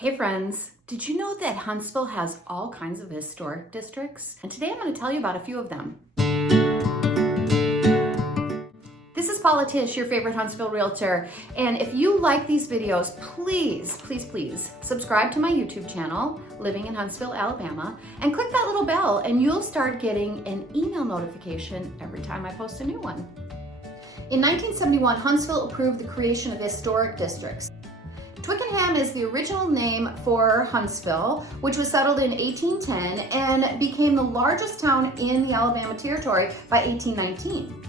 Hey friends, did you know that Huntsville has all kinds of historic districts? And today I'm going to tell you about a few of them. This is Paula Tisch, your favorite Huntsville realtor. And if you like these videos, please subscribe to my YouTube channel, Living in Huntsville, Alabama, and click that little bell and you'll start getting an email notification every time I post a new one. In 1971, Huntsville approved the creation of historic districts. Twickenham is the original name for Huntsville, which was settled in 1810 and became the largest town in the Alabama Territory by 1819.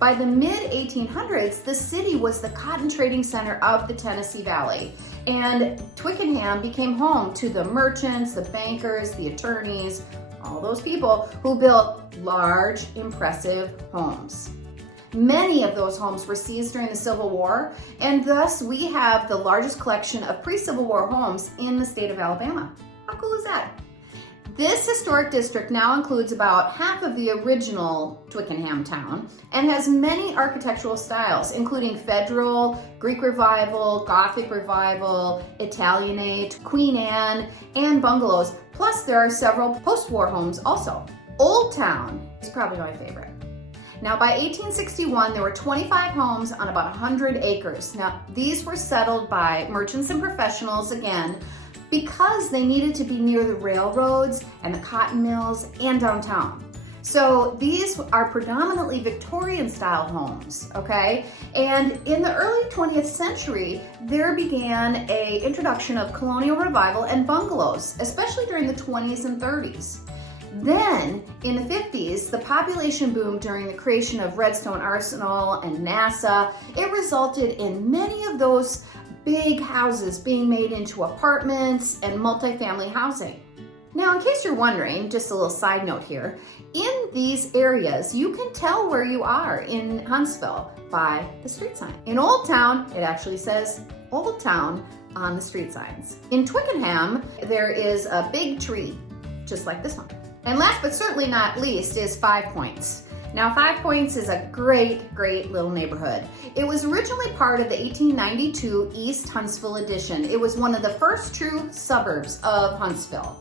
By the mid-1800s, the city was the cotton trading center of the Tennessee Valley, and Twickenham became home to the merchants, the bankers, the attorneys, all those people who built large, impressive homes. Many of those homes were seized during the Civil War, and thus we have the largest collection of pre-Civil War homes in the state of Alabama. How cool is that? This historic district now includes about half of the original Twickenham town and has many architectural styles, including Federal, Greek Revival, Gothic Revival, Italianate, Queen Anne, and bungalows. Plus, there are several post-war homes also. Old Town is probably my favorite. Now, by 1861, there were 25 homes on about 100 acres. Now, these were settled by merchants and professionals, again, because they needed to be near the railroads and the cotton mills and downtown. So these are predominantly Victorian-style homes, okay? And in the early 20th century, there began an introduction of colonial revival and bungalows, especially during the 20s and 30s. Then, in the 50s, the population boom during the creation of Redstone Arsenal and NASA, it resulted in many of those big houses being made into apartments and multifamily housing. Now, in case you're wondering, just a little side note here, in these areas, you can tell where you are in Huntsville by the street sign. In Old Town, it actually says Old Town on the street signs. In Twickenham, there is a big tree, just like this one. And last but certainly not least is 5 Points. Now, 5 Points is a great little neighborhood. It was originally part of the 1892 East Huntsville edition. It was one of the first true suburbs of Huntsville.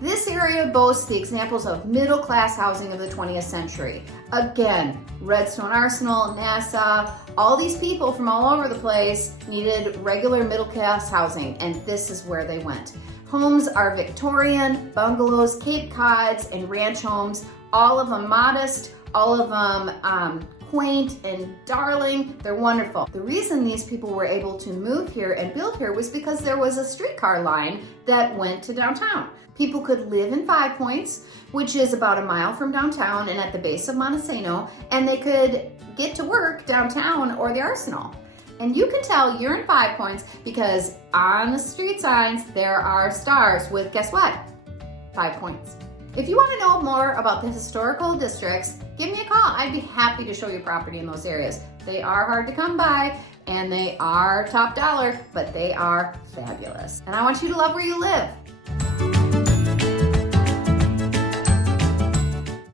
This area boasts the examples of middle-class housing of the 20th century. Again, Redstone Arsenal, NASA, all these people from all over the place needed regular middle-class housing, and this is where they went. Homes are Victorian, bungalows, Cape Cods, and ranch homes, all of them modest, all of them quaint and darling. They're wonderful. The reason these people were able to move here and build here was because there was a streetcar line that went to downtown. People could live in 5 Points, which is about a mile from downtown and at the base of Montesano, and they could get to work downtown or the Arsenal. And you can tell you're in 5 Points because on the street signs, there are stars with, guess what? 5 Points. If you want to know more about the historical districts, give me a call. I'd be happy to show you property in those areas. They are hard to come by and they are top dollar, but they are fabulous. And I want you to love where you live.